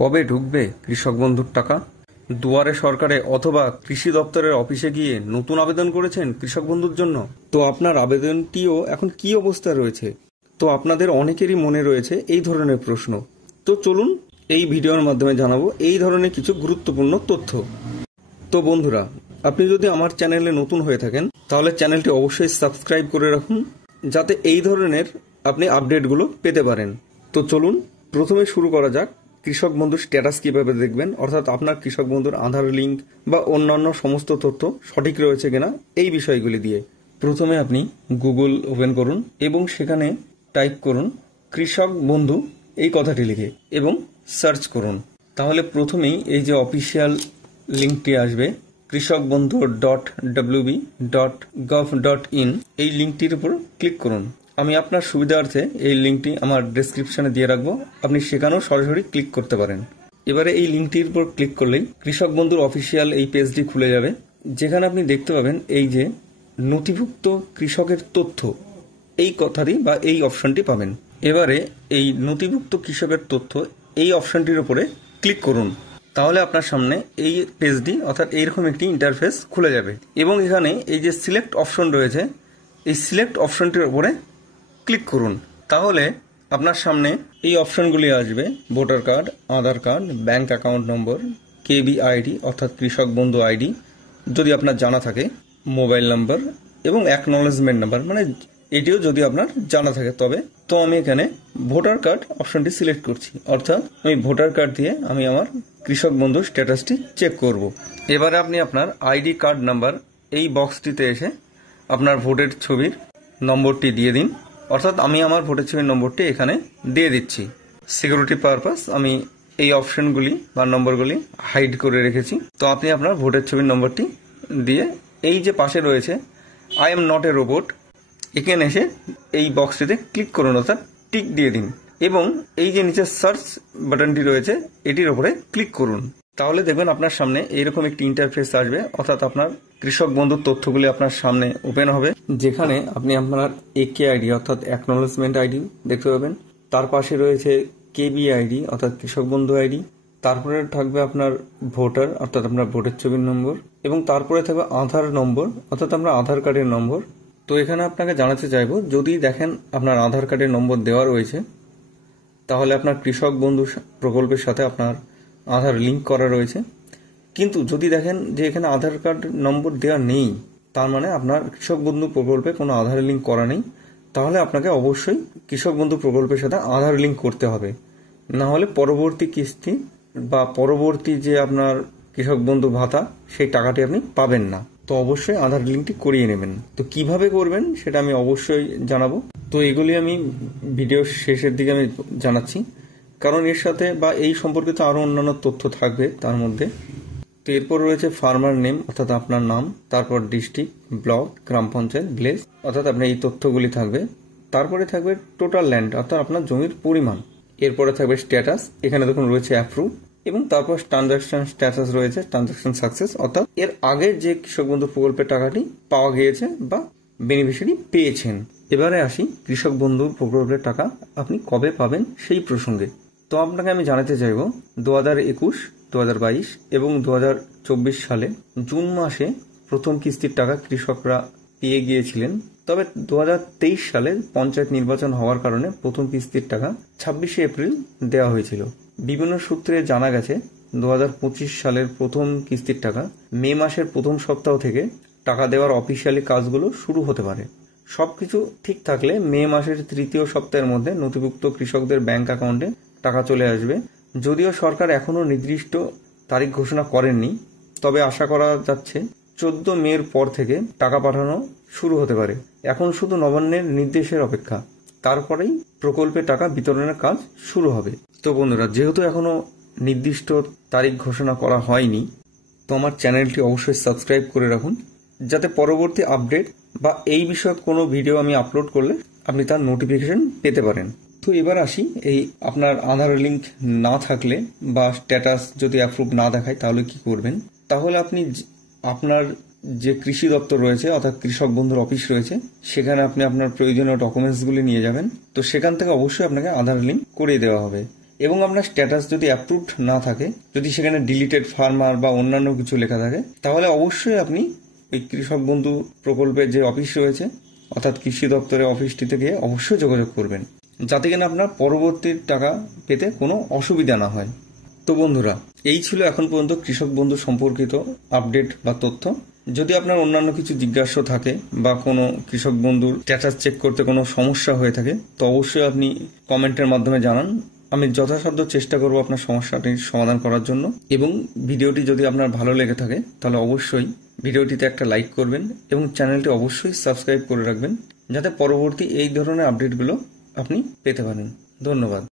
কবে ঢুকবে কৃষক বন্ধুর টাকা? দুয়ারে সরকারে অথবা কৃষি দপ্তরের অফিসে গিয়ে নতুন আবেদন করেছেন কৃষক বন্ধুর জন্য? তো আপনার আবেদনটিও এখন কি অবস্থায় রয়েছে? তো আপনাদের অনেকেরই মনে রয়েছে এই ধরনের প্রশ্ন। তো চলুন এই ভিডিওর মাধ্যমে জানাবো এই ধরনের কিছু গুরুত্বপূর্ণ তথ্য। তো বন্ধুরা, আপনি যদি আমার চ্যানেলে নতুন হয়ে থাকেন তাহলে চ্যানেলটি অবশ্যই সাবস্ক্রাইব করে রাখুন, যাতে এই ধরনের আপনি আপডেটগুলো পেতে পারেন। তো চলুন প্রথমে শুরু করা যাক কৃষক বন্ধুর স্ট্যাটাস কিভাবে দেখবেন, অর্থাৎ আপনার কৃষক বন্ধুর আধার লিঙ্ক বা অন্যান্য সমস্ত তথ্য সঠিক রয়েছে কিনা এই বিষয়গুলি দিয়ে। প্রথমে আপনি গুগল ওপেন করুন এবং সেখানে টাইপ করুন কৃষক বন্ধু এই কথাটি লিখে এবং সার্চ করুন। তাহলে প্রথমেই এই যে অফিসিয়াল লিঙ্কটি আসবে krishockbandhu.wb.gov.in, এই লিঙ্কটির উপর ক্লিক করুন। আমি আপনার সুবিধার্থে এই লিঙ্কটি আমার ডেসক্রিপশনে দিয়ে রাখবো, আপনি সেখানেও সরাসরি ক্লিক করতে পারেন। এবারে এই লিঙ্কটির উপর ক্লিক করলেই কৃষক বন্ধুর অফিসিয়াল এই পেজটি খুলে যাবে, যেখানে আপনি দেখতে পাবেন এই যে নথিভুক্ত কৃষকের তথ্য এই কথাটি বা এই অপশনটি পাবেন। এবারে এই নথিভুক্ত কৃষকের তথ্য এই অপশনটির উপরে ক্লিক করুন। তাহলে আপনার সামনে এই পেজটি অর্থাৎ এইরকম একটি ইন্টারফেস খুলে যাবে এবং এখানে এই যে সিলেক্ট অপশন রয়েছে এই সিলেক্ট অপশনটির উপরে ক্লিক করুন। তাহলে আপনার সামনে এই অপশনগুলি আসবে voter card, Aadhaar card, bank account number, KBID অর্থাৎ কৃষক বন্ধু আইডি যদি আপনার জানা থাকে, মোবাইল নাম্বার এবং অ্যাকনলেজমেন্ট নাম্বার, মানে এটিও যদি আপনার জানা থাকে তবে। তো আমি এখানে ভোটার কার্ড অপশনটি সিলেক্ট করছি, অর্থাৎ আমি ভোটার কার্ড দিয়ে আমি আমার কৃষক বন্ধুর স্ট্যাটাসটি চেক করব। এবারে আপনি আপনার আইডি কার্ড নাম্বার এই বক্সটিতে এসে আপনার ভোটের ছবির নম্বরটি দিয়ে দিন, অর্থাৎ আমি আমার ভোটের ছবির নম্বরটি এখানে দিয়ে দিচ্ছি। সিকিউরিটি পারপাস আমি এই অপশনগুলি বা নম্বরগুলি হাইড করে রেখেছি। তো আপনি আপনার ভোটের ছবির নম্বরটি দিয়ে এই যে পাশে রয়েছে I am not a robot, এখানে এসে এই বক্সটিতে ক্লিক করুন, অর্থাৎ টিক দিয়ে দিন এবং এই যে নিচে সার্চ বাটনটি রয়েছে এটির উপরে ক্লিক করুন। তাহলে দেখবেন আপনার সামনে এইরকম একটি ইন্টারফেস আসবে, অর্থাৎ আপনার কৃষক বন্ধুর তথ্যগুলি আপনার সামনে ওপেন হবে, যেখানে আপনি আপনার একে আইডি অর্থাৎ অ্যাকনলেজমেন্ট আইডি দেখতে পাবেন। তার পাশে রয়েছে কেবি আইডি অর্থাৎ কৃষক বন্ধু আইডি, তারপরে থাকবে আপনার ভোটার অর্থাৎ আপনার ভোটের ছবির নম্বর এবং তারপরে থাকবে আধার নম্বর অর্থাৎ আপনার আধার কার্ডের নম্বর। তো এখানে আপনাকে জানাতে চাইবো, যদি দেখেন আপনার আধার কার্ডের নম্বর দেওয়া রয়েছে তাহলে আপনার কৃষক বন্ধু প্রকল্পের সাথে আপনার আধার লিঙ্ক করা রয়েছে, কিন্তু যদি দেখেন যে এখানে আধার কার্ড নম্বর দেওয়া নেই, তার মানে আপনার কৃষক বন্ধু প্রকল্পে কোনো আধার লিঙ্ক করা নেই, তাহলে আপনাকে অবশ্যই কৃষক বন্ধু প্রকল্পের সাথে আধার লিঙ্ক করতে হবে, না হলে পরবর্তী কিস্তি বা পরবর্তী যে আপনার কৃষক বন্ধু ভাতা সেই টাকাটি আপনি পাবেন না। তো অবশ্যই আধার লিঙ্কটি করিয়ে নেবেন। তো কিভাবে করবেন সেটা আমি অবশ্যই জানাবো। তো এগুলি আমি ভিডিওর শেষের দিকে আমি জানাচ্ছি, কারণ এর সাথে বা এই সম্পর্কিত আরো অন্যান্য তথ্য থাকবে তার মধ্যে। তো এরপর রয়েছে ফার্মার নেম অর্থাৎ আপনার নাম, তারপর ডিস্ট্রিক্ট, ব্লক, গ্রাম পঞ্চায়েত, ভিলেজ অর্থাৎ আপনার এই তথ্যগুলি থাকবে। তারপরে থাকবে টোটাল ল্যান্ড অর্থাৎ আপনার জমির পরিমাণ। এরপরে থাকবে স্ট্যাটাস, এখানে দেখুন রয়েছে অ্যাপ্রুভ এবং তারপর ট্রানজাকশন স্ট্যাটাস রয়েছে ট্রানজাকশন সাকসেস, অর্থাৎ এর আগে যে কৃষক বন্ধু প্রকল্পের টাকাটি পাওয়া গিয়েছে বা বেনিফিশিয়ারি পেয়েছেন। এবারে আসি কৃষক বন্ধু প্রকল্পের টাকা আপনি কবে পাবেন সেই প্রসঙ্গে। তো আপনাকে আমি জানাতে চাইব 2021, 2022 এবং 2024 সালে জুন মাসে প্রথম কিস্তির টাকা কৃষকরা পেয়ে গিয়েছিলেন, তবে 2023 সালে পঞ্চায়েত নির্বাচন হওয়ার কারণে প্রথম কিস্তির টাকা 26শে এপ্রিল দেওয়া হয়েছিল। বিভিন্ন সূত্রে জানা গেছে 2025 সালের প্রথম কিস্তির টাকা মে মাসের প্রথম সপ্তাহ থেকে টাকা দেওয়ার অফিসিয়ালি কাজগুলো শুরু হতে পারে। সবকিছু ঠিক থাকলে মে মাসের তৃতীয় সপ্তাহের মধ্যে নথিভুক্ত কৃষকদের ব্যাংক অ্যাকাউন্টে টাকা চলে আসবে। যদিও সরকার এখনো নির্দিষ্ট তারিখ ঘোষণা করেননি, তবে আশা করা যাচ্ছে 14 মের পর থেকে টাকা পাঠানো শুরু হতে পারে। এখন শুধু নবান্নের নির্দেশের অপেক্ষা, তারপরেই প্রকল্পে টাকা বিতরণের কাজ শুরু হবে। তো বন্ধুরা, যেহেতু এখনো নির্দিষ্ট তারিখ ঘোষণা করা হয়নি, তো আমার চ্যানেলটি অবশ্যই সাবস্ক্রাইব করে রাখুন, যাতে পরবর্তী আপডেট বা এই বিষয়ে কোনো ভিডিও আমি আপলোড করলে আপনি তার নোটিফিকেশন পেতে পারেন। তো এবার আসি, এই আপনার আধার লিঙ্ক না থাকলে বা স্ট্যাটাস যদি অ্যাপ্রুভ না দেখায় তাহলে কি করবেন। তাহলে আপনি আপনার যে কৃষি দপ্তর রয়েছে অর্থাৎ কৃষক বন্ধুর অফিস রয়েছে, সেখানে আপনি আপনার প্রয়োজনীয় ডকুমেন্টসগুলি নিয়ে যাবেন। তো সেখান থেকে অবশ্যই আপনাকে আধার লিঙ্ক করিয়ে দেওয়া হবে এবং আপনার স্ট্যাটাস যদি অ্যাপ্রুভড না থাকে, যদি সেখানে ডিলিটেড ফার্মার বা অন্যান্য কিছু লেখা থাকে, তাহলে অবশ্যই আপনি এই কৃষক বন্ধু প্রকল্পের যে অফিস রয়েছে অর্থাৎ কৃষি দপ্তরের অফিসটিতে গিয়ে অবশ্যই যোগাযোগ করবেন, যাতে কিনা আপনার পরবর্তী টাকা পেতে কোনো অসুবিধা না হয়। তো বন্ধুরা, এই ছিল এখন পর্যন্ত কৃষক বন্ধু সম্পর্কিত আপডেট বা তথ্য। যদি আপনার অন্যান্য কিছু জিজ্ঞাসা থাকে বা কোনো কৃষক বন্ধুর স্ট্যাটাস চেক করতে কোনো সমস্যা হয়ে থাকে, তো অবশ্যই আপনি কমেন্টের মাধ্যমে জানান। আমি যথাসাধ্য চেষ্টা করব আপনার সমস্যাটির সমাধান করার জন্য। এবং ভিডিওটি যদি আপনার ভালো লেগে থাকে তাহলে অবশ্যই ভিডিওটিতে একটা লাইক করবেন এবং চ্যানেলটি অবশ্যই সাবস্ক্রাইব করে রাখবেন, যাতে পরবর্তী এই ধরনের আপডেটগুলো আপনি পেতে পারেন। ধন্যবাদ।